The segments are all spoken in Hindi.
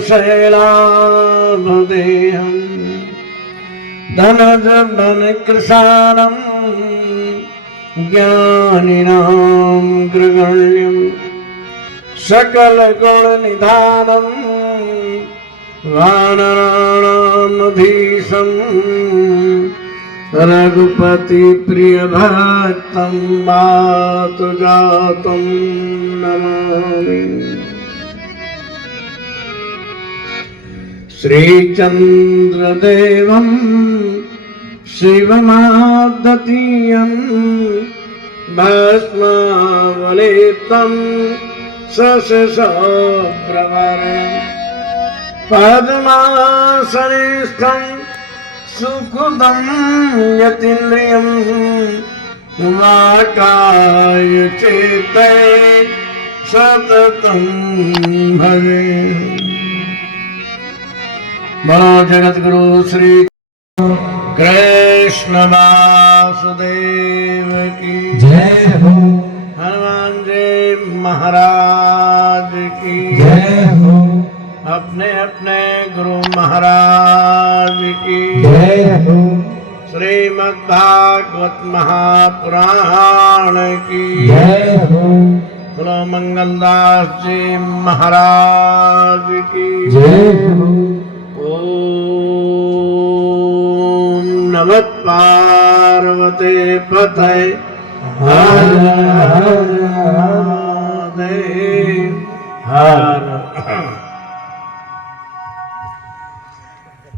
शैलाभदेहं धनजबन कृशानं ज्ञानिनां ग्रगण्यं सकलगुणनिधानं वानराणामधीशं रघुपति प्रिय भक्तं मातुजातं नमामि। श्रीचन्द्रदेवं शिवमादतीयं भस्मावलेतं शशशोभ्रवर्णं पद्मासनस्थं सुखदं यतीन्द्रियं वाकाय चेते सततं भजे। बोलो जगत गुरु श्री कृष्ण वासुदेव की जय हो। हनुमान जी महाराज की जय हो। अपने अपने गुरु महाराज की जय हो। श्रीमद् भागवत महापुराण की जय हो। बोलो मंगलदास जी महाराज की जय हो। ओम नमः पार्वती पतये हर हर महादेव हर।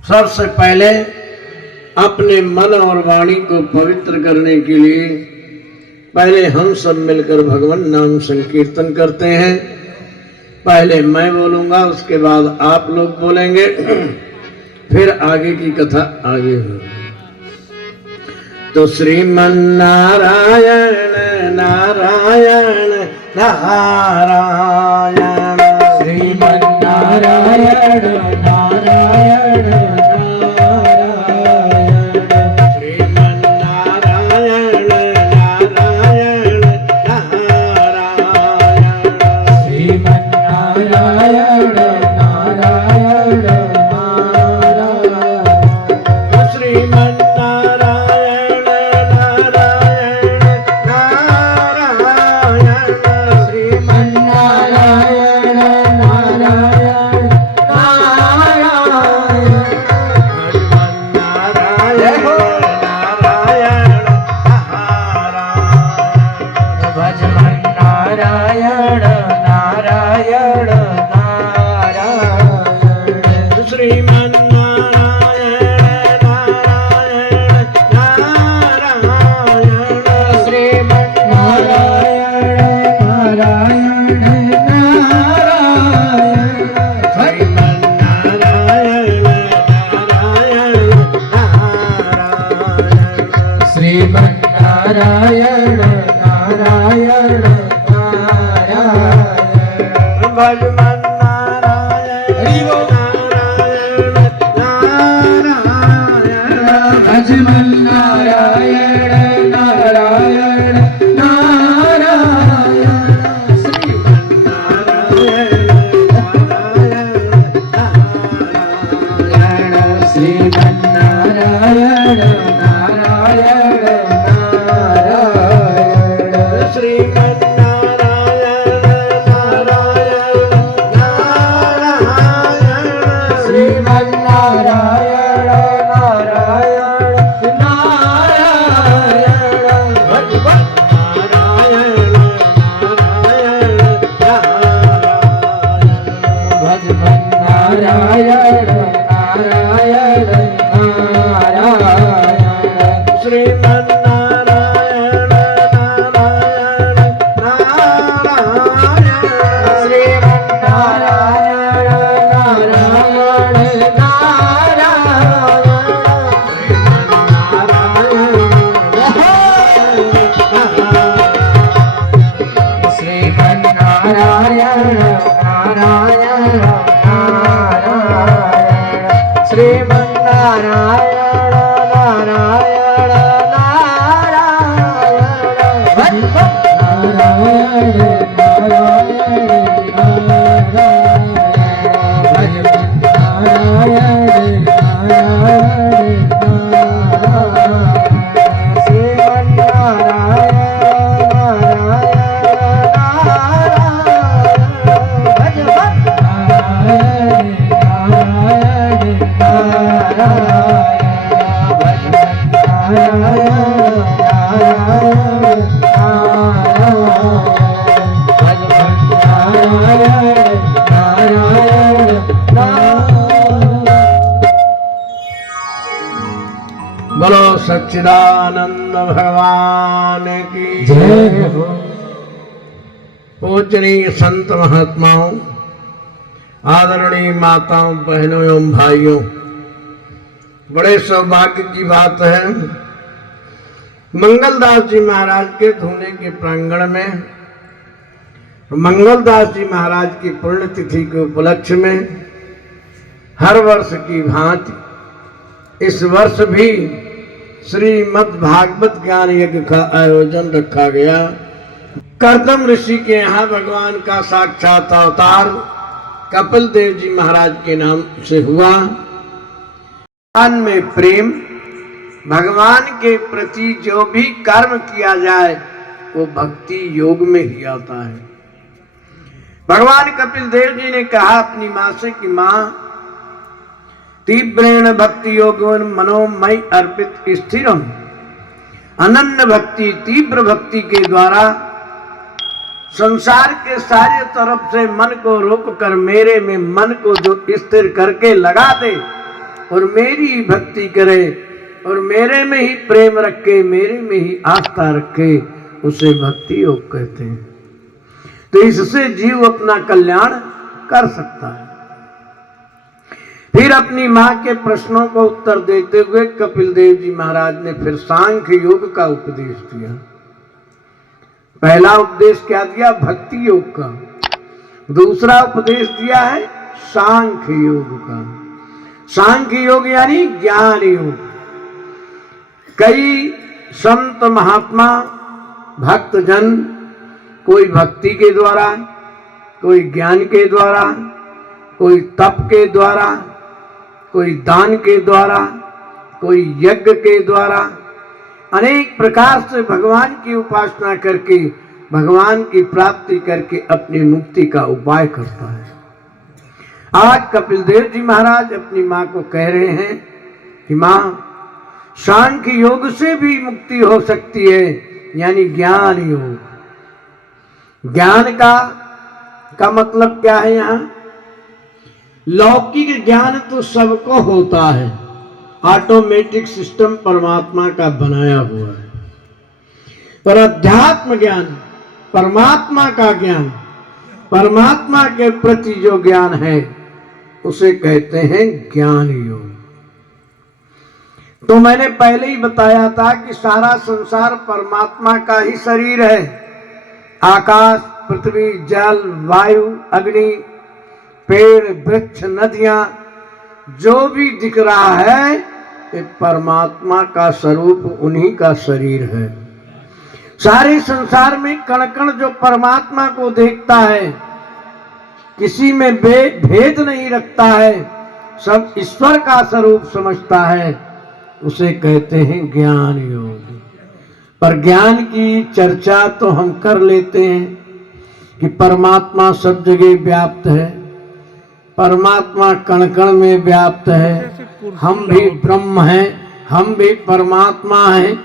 सबसे पहले अपने मन और वाणी को पवित्र करने के लिए पहले हम सब मिलकर भगवान नाम संकीर्तन करते हैं। पहले मैं बोलूंगा, उसके बाद आप लोग बोलेंगे, फिर आगे की कथा आगे होगी। तो श्रीमन्नारायण नारायण नारायण श्रीमन्नारायण नारायण नारायण नारायण नारायण भगवान नारायण नारायण नारायण भगवान नारायण नारायण नारायण श्रीमन नारायण नारायण नारायण नारायण नारायण बोलो सच्चिदानंद भगवान की जय हो। पूजनीय संत महात्माओं, आदरणीय माताओं, बहनों एवं भाइयों, बड़े सौभाग्य की बात है मंगलदास जी महाराज के धूने के प्रांगण में मंगलदास जी महाराज की पुण्यतिथि के उपलक्ष्य में हर वर्ष की भांति इस वर्ष भी श्रीमद् भागवत ज्ञान यज्ञ का आयोजन रखा गया। कर्दम ऋषि के यहाँ भगवान का साक्षात अवतार कपिल देव जी महाराज के नाम से हुआ। भगवान में प्रेम, भगवान के प्रति जो भी कर्म किया जाए वो भक्ति योग में ही आता है। भगवान कपिल देव जी ने कहा अपनी माँ से कि माँ, तीव्रेण भक्ति योगोन मनोमय अर्पित स्थिरम, अनन्य भक्ति, तीव्र भक्ति के द्वारा संसार के सारे तरफ से मन को रोक कर मेरे में मन को जो स्थिर करके लगा दे और मेरी ही भक्ति करे और मेरे में ही प्रेम रखे, मेरे में ही आस्था रखे, उसे भक्ति योग कहते हैं। तो इससे जीव अपना कल्याण कर सकता है। फिर अपनी मां के प्रश्नों को उत्तर देते हुए कपिल देव जी महाराज ने फिर सांख्य योग का उपदेश दिया। पहला उपदेश क्या दिया? भक्ति योग का। दूसरा उपदेश दिया है सांख्य योग का। सांख्य योग यानी ज्ञान योग। कई संत महात्मा भक्तजन कोई भक्ति के द्वारा, कोई ज्ञान के द्वारा, कोई तप के द्वारा, कोई दान के द्वारा, कोई यज्ञ के द्वारा अनेक प्रकार से भगवान की उपासना करके भगवान की प्राप्ति करके अपनी मुक्ति का उपाय करता है। आज कपिल देव जी महाराज अपनी मां को कह रहे हैं कि मां, सांख्य योग से भी मुक्ति हो सकती है, यानी ज्ञान योग। ज्ञान का मतलब क्या है? यहाँ लौकिक ज्ञान तो सबको होता है, ऑटोमेटिक सिस्टम परमात्मा का बनाया हुआ है, पर अध्यात्म ज्ञान, परमात्मा का ज्ञान, परमात्मा के प्रति जो ज्ञान है उसे कहते हैं ज्ञान योग। तो मैंने पहले ही बताया था कि सारा संसार परमात्मा का ही शरीर है। आकाश, पृथ्वी, जल, वायु, अग्नि, पेड़, वृक्ष, नदियां, जो भी दिख रहा है ये परमात्मा का स्वरूप, उन्हीं का शरीर है। सारे संसार में कण कण जो परमात्मा को देखता है, किसी में भेद नहीं रखता है, सब ईश्वर का स्वरूप समझता है, उसे कहते हैं ज्ञान योग। पर ज्ञान की चर्चा तो हम कर लेते हैं कि परमात्मा सब जगह व्याप्त है, परमात्मा कण कण में व्याप्त है, हम भी ब्रह्म हैं, हम भी परमात्मा हैं।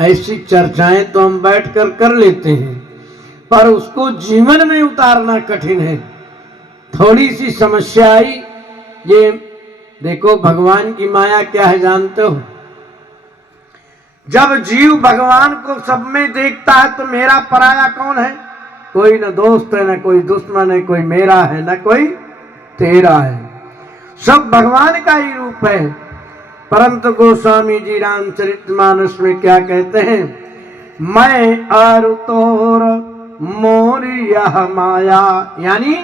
ऐसी चर्चाएं तो हम बैठकर कर लेते हैं, पर उसको जीवन में उतारना कठिन है। थोड़ी सी समस्या आई। ये देखो, भगवान की माया क्या है जानते हो? जब जीव भगवान को सब में देखता है तो मेरा पराया कौन है? कोई न दोस्त है, न कोई दुश्मन है, कोई मेरा है, न कोई तेरा है, सब भगवान का ही रूप है। परंतु गोस्वामी जी रामचरितमानस में क्या कहते हैं? मैं और तोर मोरी यह माया, यानी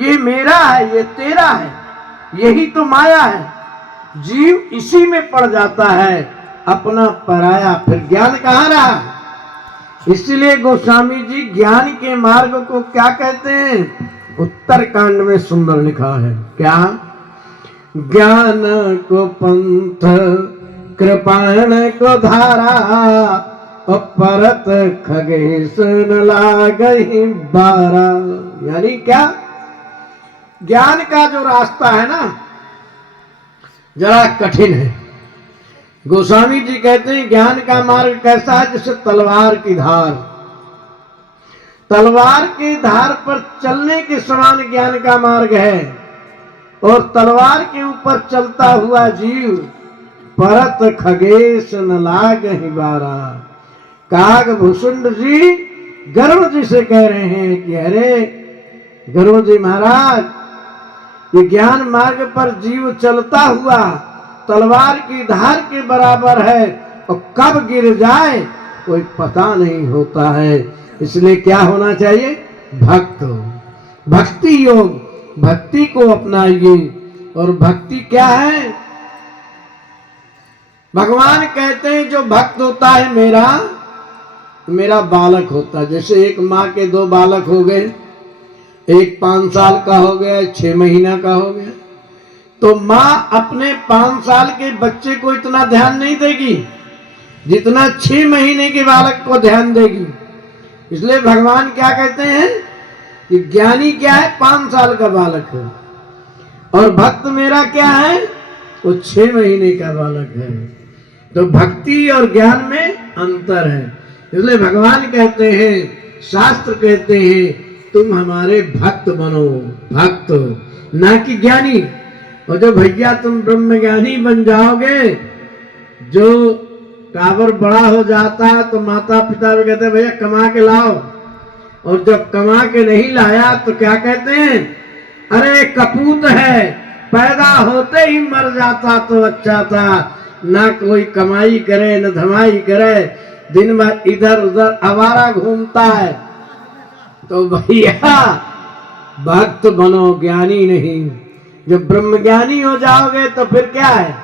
ये मेरा है, ये तेरा है, यही तो माया है। जीव इसी में पड़ जाता है, अपना पराया, फिर ज्ञान कहाँ रहा? इसलिए गोस्वामी जी ज्ञान के मार्ग को क्या कहते हैं? उत्तर कांड में सुंदर लिखा है। क्या? ज्ञान को पंथ, कृपाण को धारा, परत खगेश न लागहि बारा। यानी क्या? ज्ञान का जो रास्ता है ना, जरा कठिन है, गोस्वामी जी कहते हैं ज्ञान का मार्ग कैसा है, जैसे तलवार की धार। तलवार की धार पर चलने के समान ज्ञान का मार्ग है, और तलवार के ऊपर चलता हुआ जीव परत खगेश न लागहि बारा। काग भूषुंड जी गर्व जी से कह रहे हैं कि अरे गर्व जी महाराज, ये ज्ञान मार्ग पर जीव चलता हुआ तलवार की धार के बराबर है, और कब गिर जाए कोई पता नहीं होता है। इसलिए क्या होना चाहिए? भक्त, भक्ति योग, भक्ति को अपनाइए। और भक्ति क्या है? भगवान कहते हैं जो भक्त होता है मेरा बालक होता है। जैसे एक माँ के दो बालक हो गए, एक 5 साल का हो गया, 6 महीना का हो गया, तो माँ अपने 5 साल के बच्चे को इतना ध्यान नहीं देगी जितना 6 महीने के बालक को ध्यान देगी। इसलिए भगवान क्या कहते हैं कि ज्ञानी क्या है? 5 साल का बालक है, और भक्त मेरा क्या है? वो 6 महीने का बालक है। तो भक्ति और ज्ञान में अंतर है। इसलिए भगवान कहते हैं, शास्त्र कहते हैं, तुम हमारे भक्त बनो, भक्त ना कि ज्ञानी। और जो भैया तुम ब्रह्म ज्ञानी बन जाओगे, जो टावर बड़ा हो जाता है तो माता पिता भी कहते हैं भैया कमा के लाओ, और जब कमा के नहीं लाया तो क्या कहते हैं? अरे कपूत है, पैदा होते ही मर जाता तो अच्छा था। ना कोई कमाई करे न धमाई करे, दिन भर इधर उधर आवारा घूमता है। तो भैया भक्त बनो, ज्ञानी नहीं। जब ब्रह्म ज्ञानी हो जाओगे तो फिर क्या है?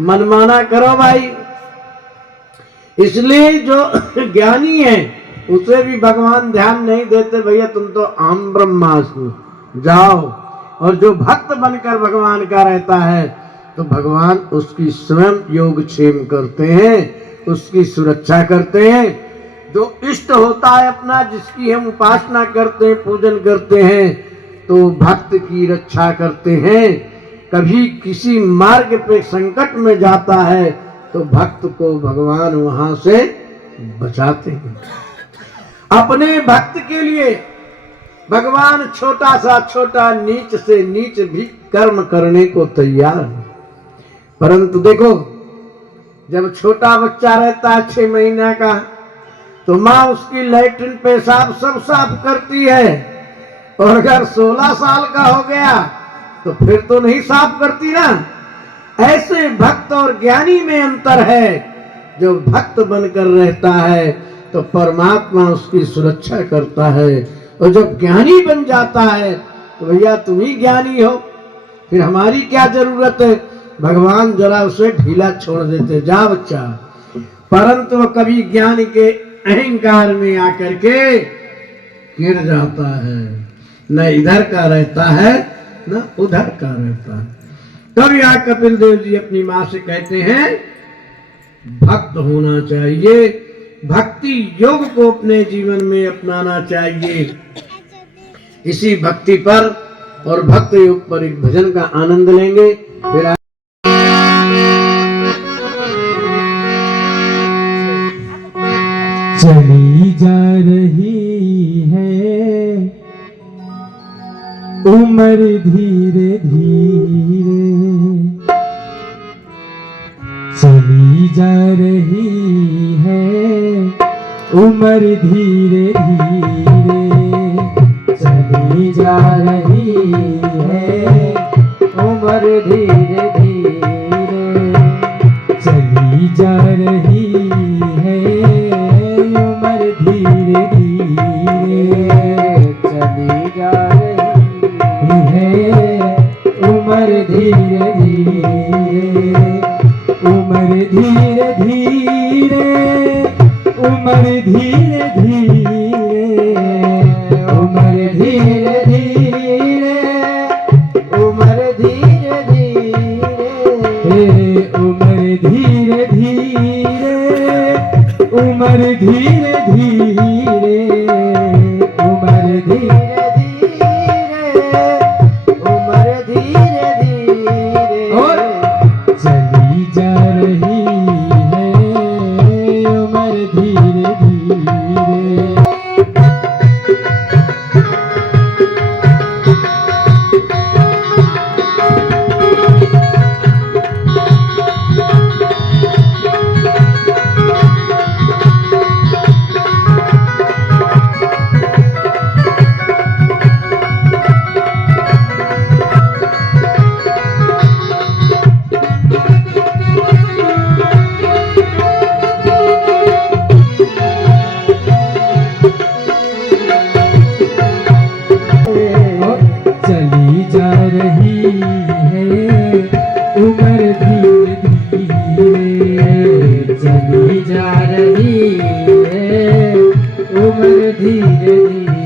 मनमाना करो भाई। इसलिए जो ज्ञानी है उसे भी भगवान ध्यान नहीं देते, भैया तुम तो आम ब्रह्मास्मि जाओ। और जो भक्त बनकर भगवान का रहता है तो भगवान उसकी स्वयं योगक्षेम करते हैं, उसकी सुरक्षा करते हैं। जो इष्ट होता है अपना, जिसकी हम उपासना करते हैं, पूजन करते हैं, तो भक्त की रक्षा करते हैं। कभी किसी मार्ग पे संकट में जाता है तो भक्त को भगवान वहां से बचाते हैं। अपने भक्त के लिए भगवान छोटा सा छोटा, नीच से नीच भी कर्म करने को तैयार है। परंतु देखो, जब छोटा बच्चा रहता है 6 महीना का, तो माँ उसकी लैट्रिन पेशाब सब साफ करती है, और अगर 16 साल का हो गया तो फिर तो नहीं साफ करती ना। ऐसे भक्त और ज्ञानी में अंतर है। जो भक्त बनकर रहता है तो परमात्मा उसकी सुरक्षा करता है, और जब ज्ञानी बन जाता है तो भैया तुम ही ज्ञानी हो, फिर हमारी क्या जरूरत है? भगवान जरा उसे ढीला छोड़ देते, जा बच्चा। परंतु वो कभी ज्ञान के अहंकार में आकर के गिर जाता है, न इधर का रहता है न उधर का रहता है। तब यहाँ कपिल देव जी अपनी माँ से कहते हैं भक्त होना चाहिए, भक्ति योग को अपने जीवन में अपनाना चाहिए। इसी भक्ति पर और भक्त योग पर एक भजन का आनंद लेंगे। फिर चली जा रही है उम्र धीरे धीरे, चली जा रही है उम्र धीरे धीरे, चली जा रही है उम्र धीरे धीरे, चली जा रही है उम्र धीरे धीरे, चली जा रही है उम्र धीरे धीरे, उम्र धीरे धीरे, उम्र धीरे धीरे, उम्र धीरे धीरे, उम्र धीरे धीरे, उम्र धीरे धीरे, उम्र धीरे धीरे, उम्र धीरे धीरे, उम्र धीरे धीरे, और चली जा रही धीरे चली जा रही है उम्र धीरे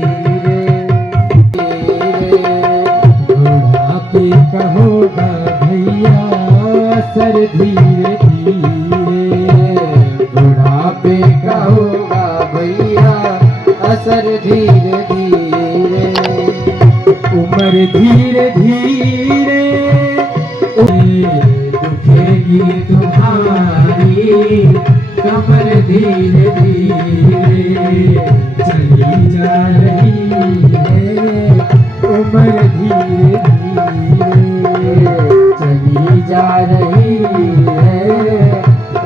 धीरे बुढ़ापे का होगा भैया असर धीरे धीरे बुढ़ापे का होगा भैया असर धीरे धीरे उम्र धीरे धीरे दुखेगी तुम्हारी कमर धीरे धीरे चली जा रही है उम्र धीरे धीरे चली जा रही है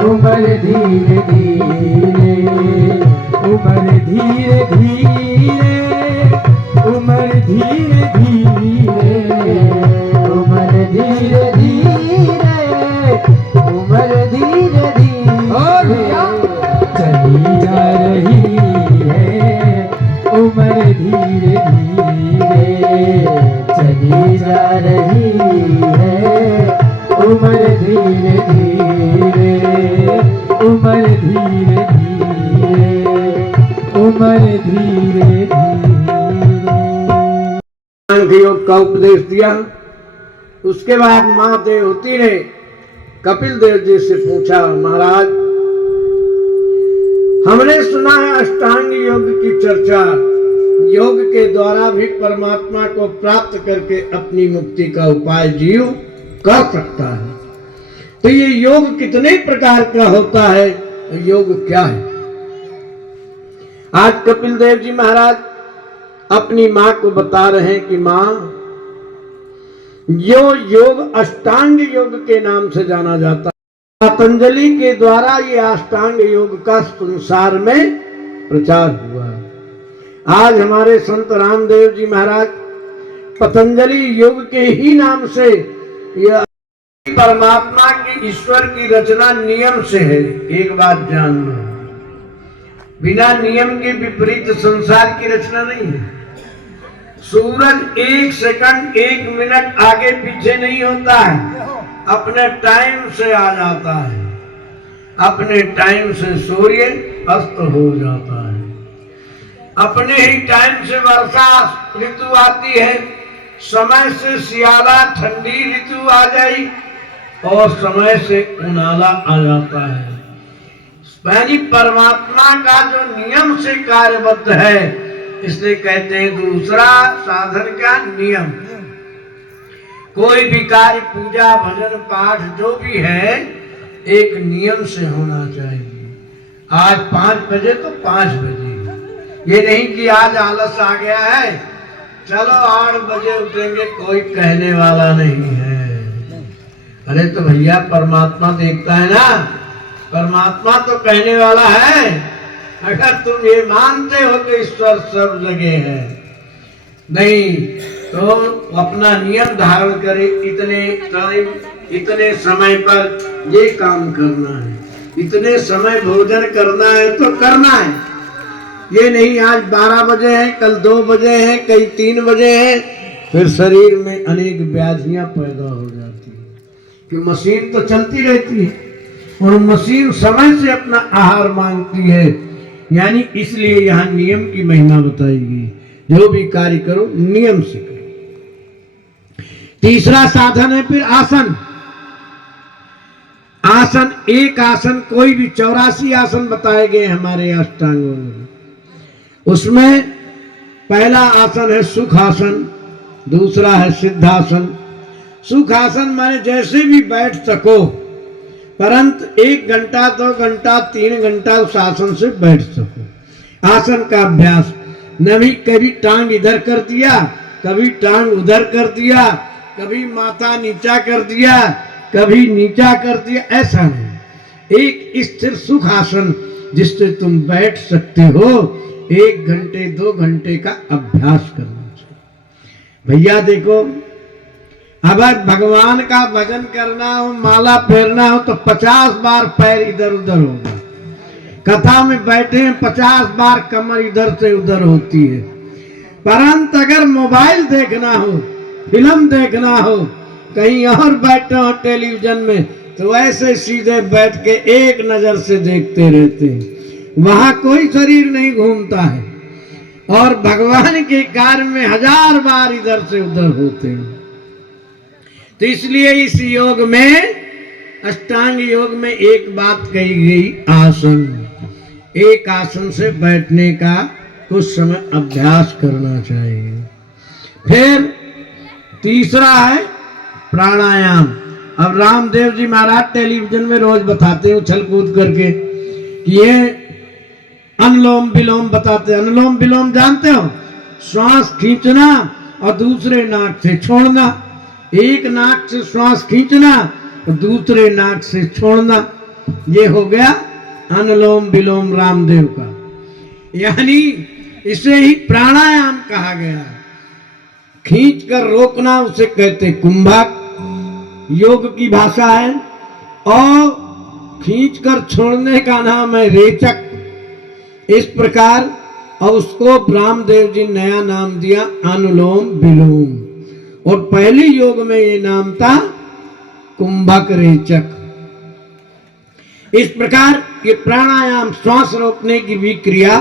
उम्र धीरे धीरे उम्र धीरे धीरे उम्र धीरे धीरे उम्र धीरे धीरे उम्र धीरे धीरे चली जा रही है उम्र धीरे धीरे चली जा रही है उम्र धीरे धीरे उम्र धीरे धीरे उम्र धीरे धीरे योग का उपदेश दिया। उसके बाद मां देवहूति ने कपिल देव जी से पूछा, महाराज हमने सुना है अष्टांग योग की चर्चा, योग के द्वारा भी परमात्मा को प्राप्त करके अपनी मुक्ति का उपाय जीव कर सकता है। तो ये योग कितने प्रकार का होता है, योग क्या है? आज कपिल देव जी महाराज अपनी मां को बता रहे हैं कि मां, यो योग अष्टांग योग के नाम से जाना जाता है। पतंजलि के द्वारा ये अष्टांग योग का संसार में प्रचार हुआ। आज हमारे संत रामदेव जी महाराज पतंजलि योग के ही नाम से यह परमात्मा की ईश्वर की रचना नियम से है। एक बात जान लो, बिना नियम के विपरीत संसार की रचना नहीं है। सूरज एक सेकंड एक मिनट आगे पीछे नहीं होता है, अपने टाइम से आ जाता है, अपने टाइम से सूर्य अस्त हो जाता है, अपने ही टाइम से वर्षा ऋतु आती है, समय से सियाला ठंडी ऋतु आ जाई और समय से उनाला आ जाता है। यानी परमात्मा का जो नियम से कार्यबद्ध है, इसलिए कहते हैं दूसरा साधन का नियम। कोई भी कार्य, पूजा भजन पाठ जो भी है, एक नियम से होना चाहिए। आज 5 बजे तो 5 बजे, ये नहीं कि आज आलस आ गया है चलो 8 बजे उठेंगे, कोई कहने वाला नहीं है। अरे तो भैया परमात्मा देखता है ना, परमात्मा तो कहने वाला है। अगर तुम ये मानते हो कि ईश्वर सब जगह है, नहीं तो अपना नियम धारण करे, इतने टाइम इतने समय पर ये काम करना है, इतने समय भोजन करना है तो करना है। ये नहीं आज 12 बजे है, कल 2 बजे है, कई 3 बजे है, फिर शरीर में अनेक व्याधियां पैदा हो जाती है कि मशीन तो चलती रहती है और मशीन समय से अपना आहार मांगती है। यानी इसलिए यहाँ नियम की महिमा बताई गई। जो भी कार्य करो नियम से करो। तीसरा साधन है फिर आसन। आसन, एक आसन, कोई भी 84 आसन बताए गए हमारे अष्टांगों में। उसमें पहला आसन है सुखासन, दूसरा है सिद्धासन। सुखासन माने जैसे भी बैठ सको, परंतु 1 घंटा 2 घंटा 3 घंटा उस आसन से बैठ सको। आसन का अभ्यास, नभी कभी टांग इधर कर दिया, कभी टांग उधर कर दिया, कभी माथा नीचा कर दिया, कभी नीचा कर दिया, ऐसा नहीं। एक स्थिर सुख आसन जिससे तुम बैठ सकते हो, 1 घंटे 2 घंटे का अभ्यास करना चाहिए। भैया देखो, अगर भगवान का भजन करना हो, माला फेरना हो तो 50 बार पैर इधर उधर होगा। कथा में बैठे हैं 50 बार कमर इधर से उधर होती है। परंतु अगर मोबाइल देखना हो, फिल्म देखना हो, कहीं और बैठे हो टेलीविजन में, तो ऐसे सीधे बैठ के एक नजर से देखते रहते हैं। वहां कोई शरीर नहीं घूमता है और भगवान के कार्य में 1000 बार इधर से उधर होते हैं। तो इसलिए इस योग में, अष्टांग योग में एक बात कही गई, आसन। एक आसन से बैठने का कुछ समय अभ्यास करना चाहिए। फिर तीसरा है प्राणायाम। अब रामदेव जी महाराज टेलीविजन में रोज बताते हैं उछल कूद करके कि ये अनुलोम विलोम बताते हैं। अनुलोम विलोम जानते हो? श्वास खींचना और दूसरे नाक से छोड़ना। एक नाक से श्वास खींचना और दूसरे नाक से छोड़ना। ये हो गया अनुलोम विलोम रामदेव का, यानी इसे ही प्राणायाम कहा गया। खींच कर रोकना उसे कहते कुंभक, योग की भाषा है। और खींच कर छोड़ने का नाम है रेचक। इस प्रकार और उसको रामदेव जी नया नाम दिया अनुलोम विलोम, और पहली योग में ये नाम था कुंभक रेचक। इस प्रकार ये प्राणायाम, श्वास रोकने की भी क्रिया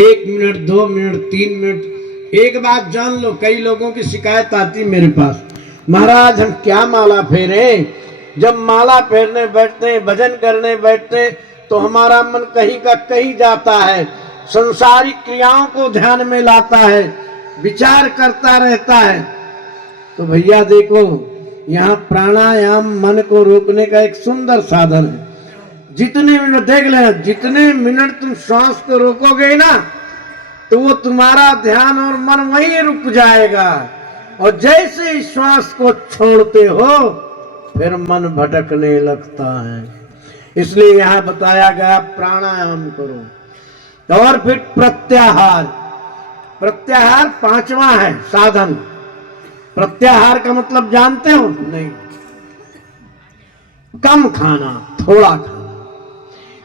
1 मिनट, 2 मिनट, 3 मिनट। एक बात जान लो, कई लोगों की शिकायत आती मेरे पास, महाराज हम क्या माला फेरे। जब माला फेरने बैठते हैं, भजन करने बैठते हैं, तो हमारा मन कहीं का कहीं जाता है, संसारिक क्रियाओं को ध्यान में लाता है, विचार करता रहता है। तो भैया देखो, यहाँ प्राणायाम मन को रोकने का एक सुंदर साधन है। जितने मिनट देख लेना, जितने मिनट तुम श्वास को रोकोगे ना, तो वो तुम्हारा ध्यान और मन वहीं रुक जाएगा। और जैसे ही श्वास को छोड़ते हो फिर मन भटकने लगता है। इसलिए यहां बताया गया प्राणायाम करो। और फिर प्रत्याहार। प्रत्याहार 5वां है साधन। प्रत्याहार का मतलब जानते हो? नहीं। कम खाना, थोड़ा खाना।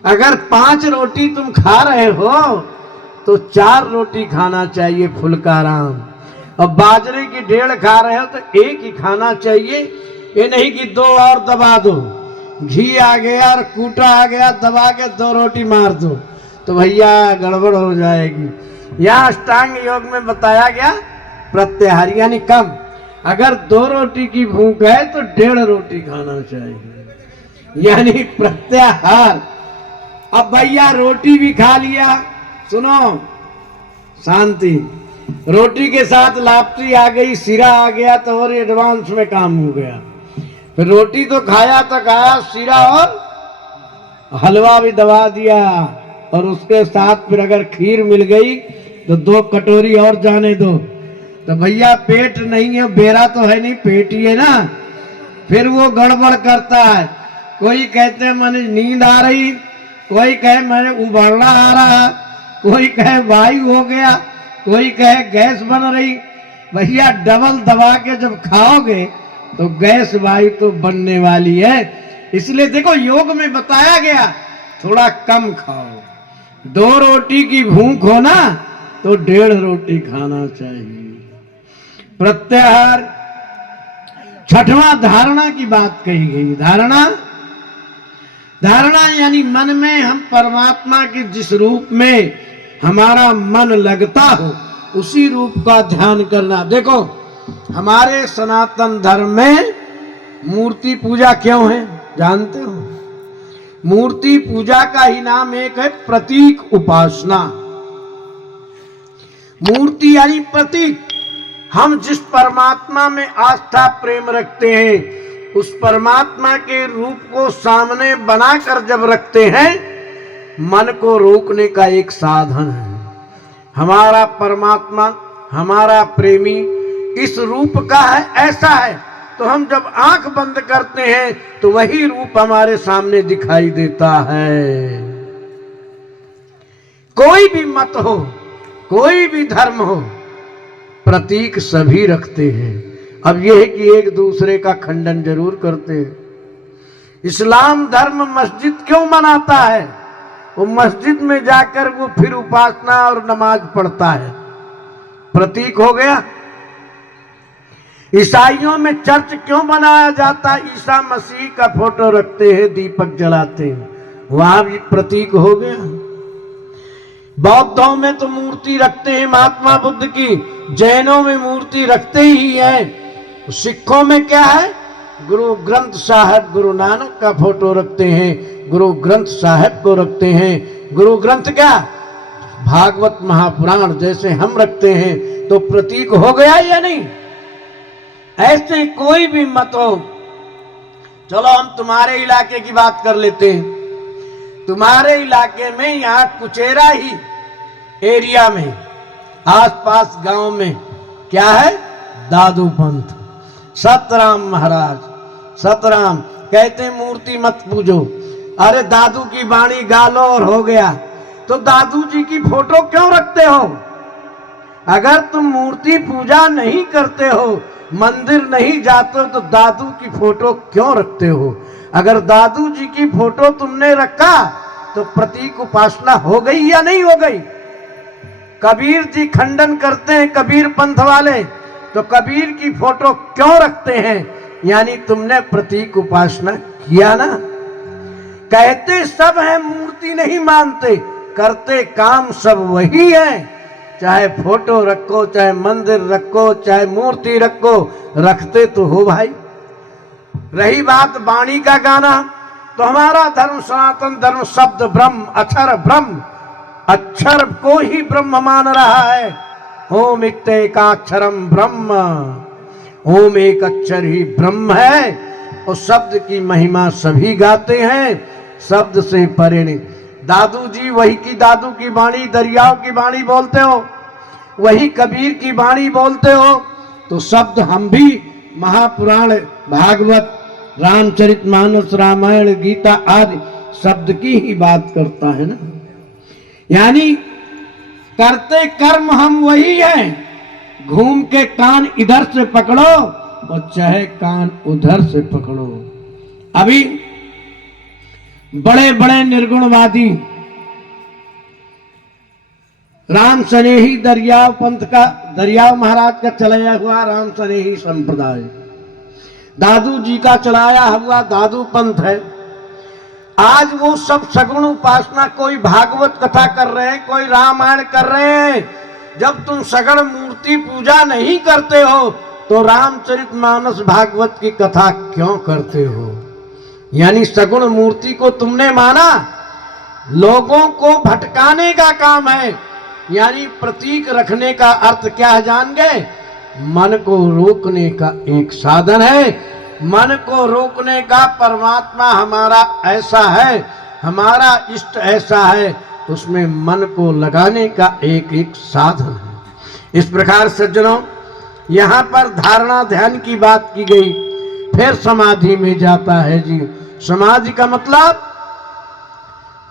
अगर 5 रोटी तुम खा रहे हो तो 4 रोटी खाना चाहिए फुल्काराम। और बाजरे की 1.5 खा रहे हो तो 1 ही खाना चाहिए। ये नहीं कि 2 और दबा दो, घी आ गया और कूटा आ गया, दबा के 2 रोटी मार दो, तो भैया गड़बड़ हो जाएगी। यहाँ अष्टांग योग में बताया गया प्रत्याहार, यानी कम। अगर 2 रोटी की भूख है तो 1.5 रोटी खाना चाहिए, यानी प्रत्याहार। अब भैया रोटी भी खा लिया, सुनो शांति, रोटी के साथ लापसी आ गई, सिरा आ गया तो और एडवांस में काम हो गया। फिर रोटी तो खाया तो खाया, सिरा और हलवा भी दबा दिया, और उसके साथ फिर अगर खीर मिल गई तो 2 कटोरी और जाने दो। तो भैया पेट नहीं है, बेरा तो है नहीं, पेट ही है ना। फिर वो गड़बड़ करता है। कोई कहते हैं मैंने नींद आ रही, कोई कहे मैंने उबलना आ रहा, कोई कहे वायु हो गया, कोई कहे गैस बन रही। भैया डबल दबा के जब खाओगे तो गैस वायु तो बनने वाली है। इसलिए देखो योग में बताया गया थोड़ा कम खाओ। 2 रोटी की भूख हो ना तो 1.5 रोटी खाना चाहिए। प्रत्याहार। 6वां धारणा की बात कही गई। धारणा, धारणा यानी मन में हम परमात्मा के जिस रूप में हमारा मन लगता हो उसी रूप का ध्यान करना। देखो हमारे सनातन धर्म में मूर्ति पूजा क्यों है जानते हो? मूर्ति पूजा का ही नाम एक है प्रतीक उपासना। मूर्ति यानी प्रतीक। हम जिस परमात्मा में आस्था प्रेम रखते हैं उस परमात्मा के रूप को सामने बनाकर जब रखते हैं, मन को रोकने का एक साधन है। हमारा परमात्मा, हमारा प्रेमी इस रूप का है, ऐसा है, तो हम जब आंख बंद करते हैं तो वही रूप हमारे सामने दिखाई देता है। कोई भी मत हो, कोई भी धर्म हो, प्रतीक सभी रखते हैं। अब यह है कि एक दूसरे का खंडन जरूर करते हैं। इस्लाम धर्म मस्जिद क्यों मनाता है? वो मस्जिद में जाकर वो फिर उपासना और नमाज पढ़ता है, प्रतीक हो गया। ईसाइयों में चर्च क्यों बनाया जाता है? ईसा मसीह का फोटो रखते हैं, दीपक जलाते हैं, वहां भी प्रतीक हो गया। बौद्धों में तो मूर्ति रखते हैं महात्मा बुद्ध की, जैनों में मूर्ति रखते ही हैं। सिखों में क्या है? गुरु ग्रंथ साहब, गुरु नानक का फोटो रखते हैं, गुरु ग्रंथ साहब को रखते हैं। गुरु ग्रंथ क्या? भागवत महापुराण जैसे हम रखते हैं, तो प्रतीक हो गया या नहीं? ऐसे कोई भी मत हो। चलो हम तुम्हारे इलाके की बात कर लेते हैं। तुम्हारे इलाके में यहां कुचेरा ही एरिया में, आसपास गांव में क्या है? दादू पंथ, सतराम महाराज। सतराम कहते मूर्ति मत पूजो। अरे दादू की वाणी गालो और हो गया। तो दादू जी की फोटो क्यों रखते हो? अगर तुम मूर्ति पूजा नहीं करते हो, मंदिर नहीं जाते हो, तो दादू की फोटो क्यों रखते हो? अगर दादू जी की फोटो तुमने रखा तो प्रतीक उपासना हो गई या नहीं हो गई? कबीर जी खंडन करते हैं, कबीर पंथ वाले, तो कबीर की फोटो क्यों रखते हैं? यानी तुमने प्रतीक उपासना किया ना। कहते सब है, मूर्ति नहीं मानते, करते काम सब वही है। चाहे फोटो रखो, चाहे मंदिर रखो, चाहे मूर्ति रखो, रखते तो हो भाई। रही बात वाणी का गाना, तो हमारा धर्म सनातन धर्म शब्द ब्रह्म, अक्षर ब्रह्म, अक्षर को ही ब्रह्म मान रहा है। ओम इक्तेकाक्षरम ब्रह्म, ओम एक अक्षर ही ब्रह्म है। और शब्द की महिमा सभी गाते हैं, शब्द से परे नहीं। दादू जी वही की दादू की वाणी, दरियाओं की वाणी बोलते हो, वही कबीर की वाणी बोलते हो। तो शब्द हम भी महापुराण, भागवत, रामचरितमानस, रामायण, गीता आदि शब्द की ही बात करता है ना। यानी करते कर्म हम वही हैं। घूम के कान इधर से पकड़ो और चाहे कान उधर से पकड़ो। अभी बड़े बड़े निर्गुणवादी, राम सनेही दरियाव पंथ का, दरियाव महाराज का चलाया हुआ राम सनेही संप्रदाय, दादू जी का चलाया हुआ दादू पंथ है। आज वो सब सगुण उपासना, कोई भागवत कथा कर रहे हैं, कोई रामायण कर रहे हैं। जब तुम सगुण मूर्ति पूजा नहीं करते हो, तो रामचरितमानस भागवत की कथा क्यों करते हो? यानी सगुण मूर्ति को तुमने माना, लोगों को भटकाने का काम है। यानी प्रतीक रखने का अर्थ क्या है जान गए? मन को रोकने का एक साधन है। मन को रोकने का परमात्मा हमारा ऐसा है, हमारा इष्ट ऐसा है, उसमें मन को लगाने का एक एक साधन है। इस प्रकार सज्जनों, यहाँ पर धारणा ध्यान की बात की गई, फिर समाधि में जाता है जी। समाधि का मतलब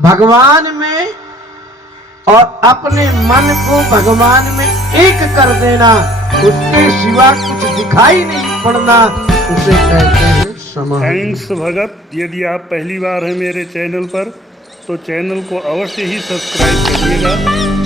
भगवान में और अपने मन को भगवान में एक कर देना, उसके सिवा कुछ दिखाई नहीं पड़ना, उसे कहते हैं समाधि। थैंक्स भगत। यदि आप पहली बार हैं मेरे चैनल पर, तो चैनल को अवश्य ही सब्सक्राइब करिएगा